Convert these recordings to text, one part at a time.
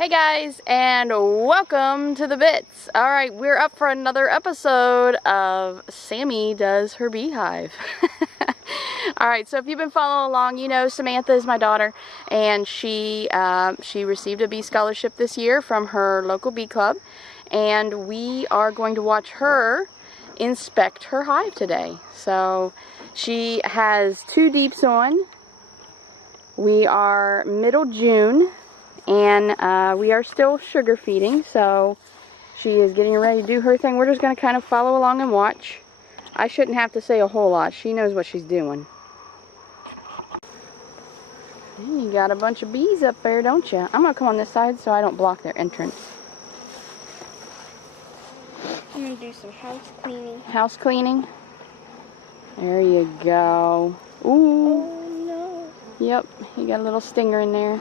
Hey guys, and welcome to the Bits. Alright, we're up for another episode of Sammy Does Her Beehive. Alright, so if you've been following along, you know Samantha is my daughter, and she received a bee scholarship this year from her local bee club, and we are going to watch her inspect her hive today. So she has 2 deeps on. We are middle June. And we are still sugar feeding, so she is getting ready to do her thing. We're just going to kind of follow along and watch. I shouldn't have to say a whole lot. She knows what she's doing. And you got a bunch of bees up there, don't you? I'm going to come on this side so I don't block their entrance. I'm going to do some house cleaning. House cleaning? There you go. Ooh. Oh, no. Yep, you got a little stinger in there.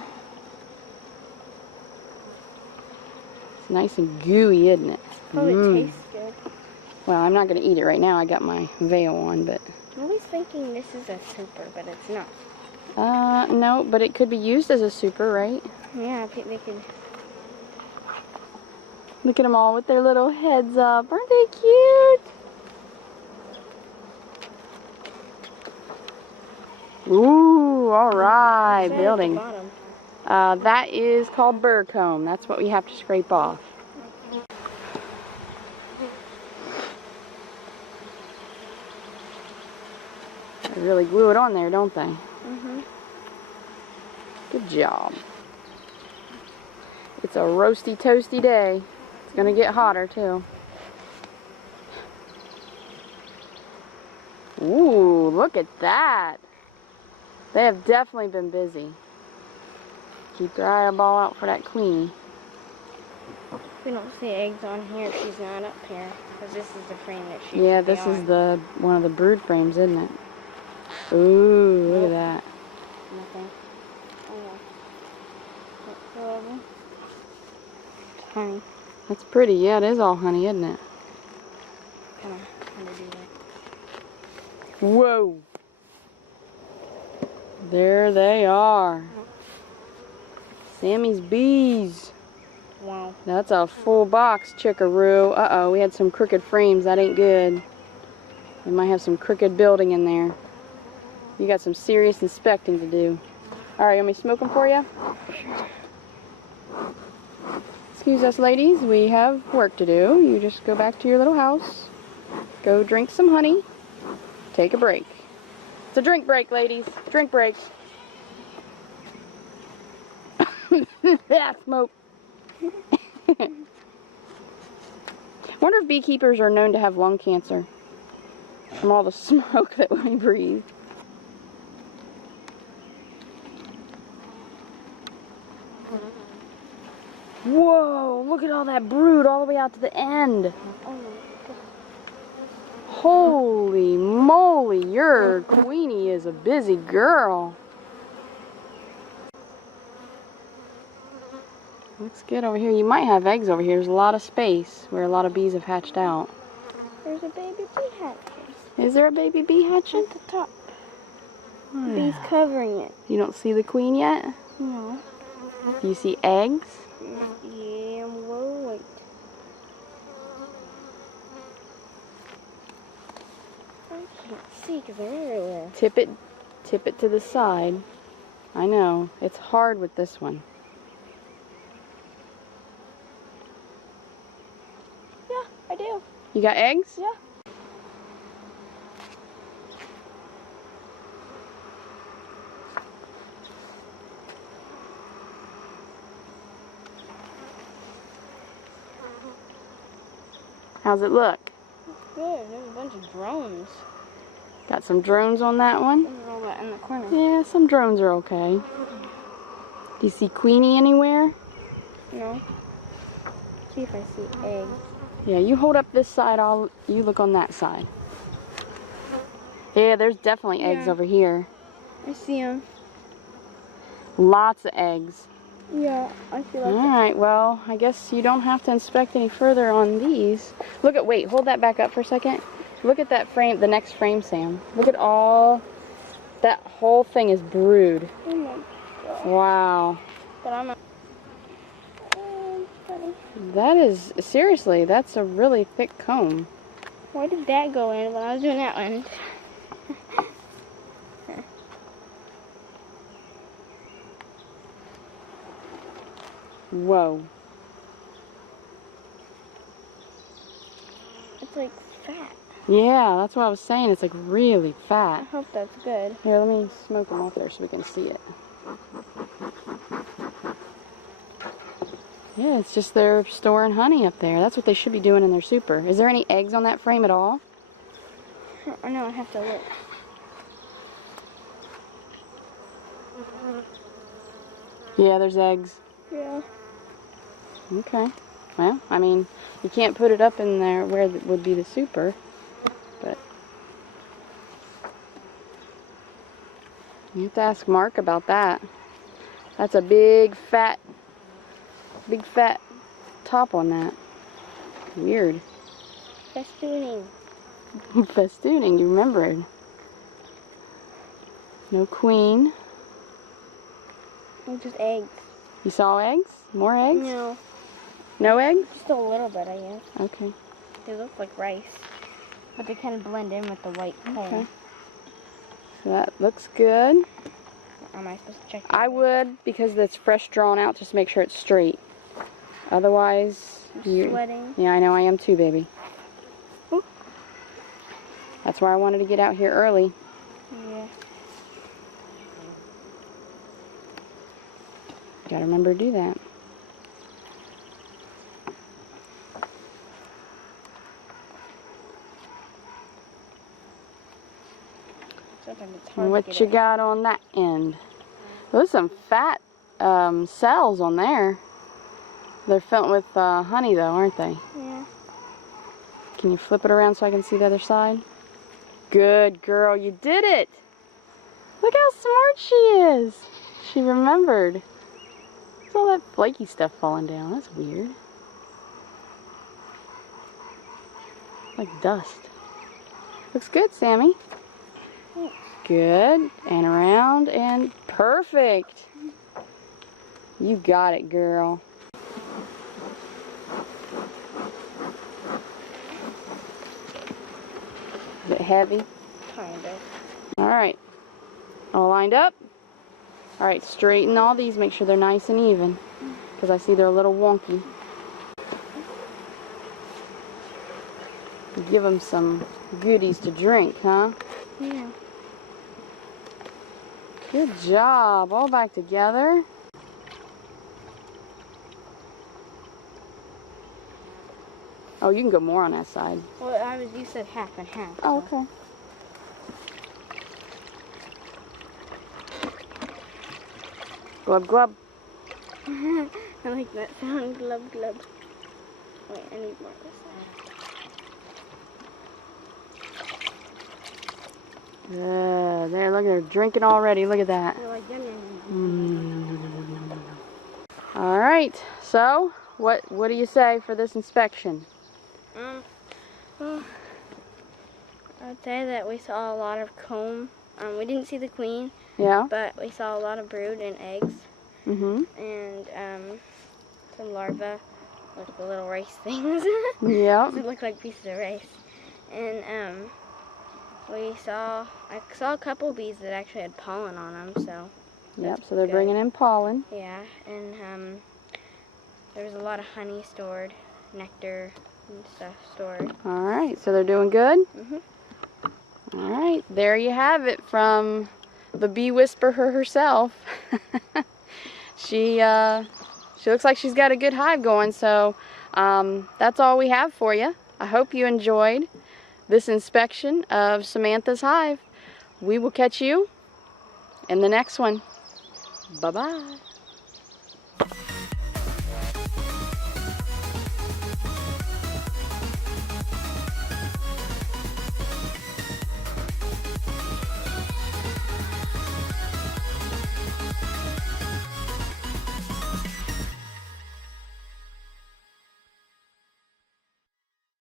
Nice and gooey, isn't it? Oh, it tastes good. Well, I'm not going to eat it right now. I got my veil on, but... I'm always thinking this is a super, but it's not. No, but it could be used as a super, right? Yeah, they could... Look at them all with their little heads up. Aren't they cute? Ooh, all right, building. That is called burr comb. That's what we have to scrape off. They really glue it on there, don't they? Mm-hmm. Good job. It's a roasty, toasty day. It's going to get hotter, too. Ooh, look at that. They have definitely been busy. Keep your eyeball out for that queenie. We don't see eggs on here if she's not up here, because this is the frame that she Yeah, this is the one of the brood frames, isn't it? Ooh, look at that. Nothing. Oh, yeah. Honey. That's pretty. Yeah, it is all honey, isn't it? Come on, I'm gonna do that. Whoa. There they are. Sammy's bees. Wow. That's a full box, chickaroo. Uh-oh, we had some crooked frames. That ain't good. We might have some crooked building in there. You got some serious inspecting to do. Alright, you want me to smoke them for you? Excuse us, ladies. We have work to do. You just go back to your little house. Go drink some honey. Take a break. It's a drink break, ladies. Drink break. Smoke. Wonder if beekeepers are known to have lung cancer from all the smoke that we breathe. Whoa, look at all that brood all the way out to the end. Holy moly, your queenie is a busy girl. Looks good over here. You might have eggs over here. There's a lot of space where a lot of bees have hatched out. There's a baby bee hatching. Is there a baby bee hatching? At the top. Oh, Bees covering it. You don't see the queen yet? No. Do you see eggs? Yeah, whoa, wait. I can't see because they're everywhere. Tip it to the side. I know. It's hard with this one. I do. You got eggs? Yeah. How's it look? It's good. There's a bunch of drones. Got some drones on that one? There's all that in the corner. Yeah, some drones are okay. Do you see Queenie anywhere? No. See if I see eggs. Yeah, you hold up this side, you look on that side. Yeah, there's definitely eggs over here. I see them. Lots of eggs. Yeah, I see lots. Alright, well, I guess you don't have to inspect any further on these. Wait, hold that back up for a second. Look at that frame, the next frame, Sam. Look at all, that whole thing is brood. Oh my God. Wow. But I'm That is, seriously, that's a really thick comb. Where did that go in when I was doing that one? Whoa. It's like fat. Yeah, that's what I was saying. It's like really I fat. hope that's good. Here, let me smoke them off there so we can see it. Yeah, it's just they're storing honey up there. That's what they should be doing in their super. Is there any eggs on that frame at all? I know, I have to look. Yeah, there's eggs. Yeah. Okay. Well, I mean, you can't put it up in there where it would be the super, but you have to ask Mark about that. That's a big fat top on that. Weird. Festooning. Festooning, you remembered. No queen. Oh, just eggs. You saw eggs? More eggs? No. No eggs? Just a little bit, I guess. Okay. They look like rice, but they kind of blend in with the white comb. Okay. So that looks good. Am I supposed to check? I would, because it's fresh drawn out, just make sure it's straight. Otherwise, you're Sweating. Yeah, I know, I am too, baby. Ooh. That's why I wanted to get out here early. Yeah. Gotta remember to do that. Sometimes it's hard And what to get you it. got on that end? There's some fat cells on there. They're filled with honey though, aren't they? Yeah. Can you flip it around so I can see the other side? Good girl, you did it! Look how smart she is! She remembered. What's all that flaky stuff falling down? That's weird. Like dust. Looks good, Sammy. Good. And around and perfect. You got it, girl. Is it heavy? Kind of. Alright. All lined up? Alright, straighten all these. Make sure they're nice and even. Because I see they're a little wonky. Give them some goodies to drink, huh? Yeah. Good job. All back together. Oh, you can go more on that side. Well, you said half and half. Oh, so. okay. Glub, glub. I like that sound. Glub, glub. Wait, I need more of this side. There, look, they're drinking already. Look at that. They're like, yum, yum, yum. All right. So, what do you say for this inspection? Well, I'd say that we saw a lot of comb. We didn't see the queen, Yeah. but we saw a lot of brood and eggs, Mhm. and some larvae, like the little rice things. Yeah. They look like pieces of rice. And I saw a couple bees that actually had pollen on them. So. Yep. So they're good. bringing in pollen. Yeah, and there was a lot of honey stored, nectar and stuff stored. All right. So they're doing good. Mhm. All right. There you have it from the bee whisperer herself. She looks like she's got a good hive going. So that's all we have for you. I hope you enjoyed this inspection of Samantha's hive. We will catch you in the next one. Bye-bye.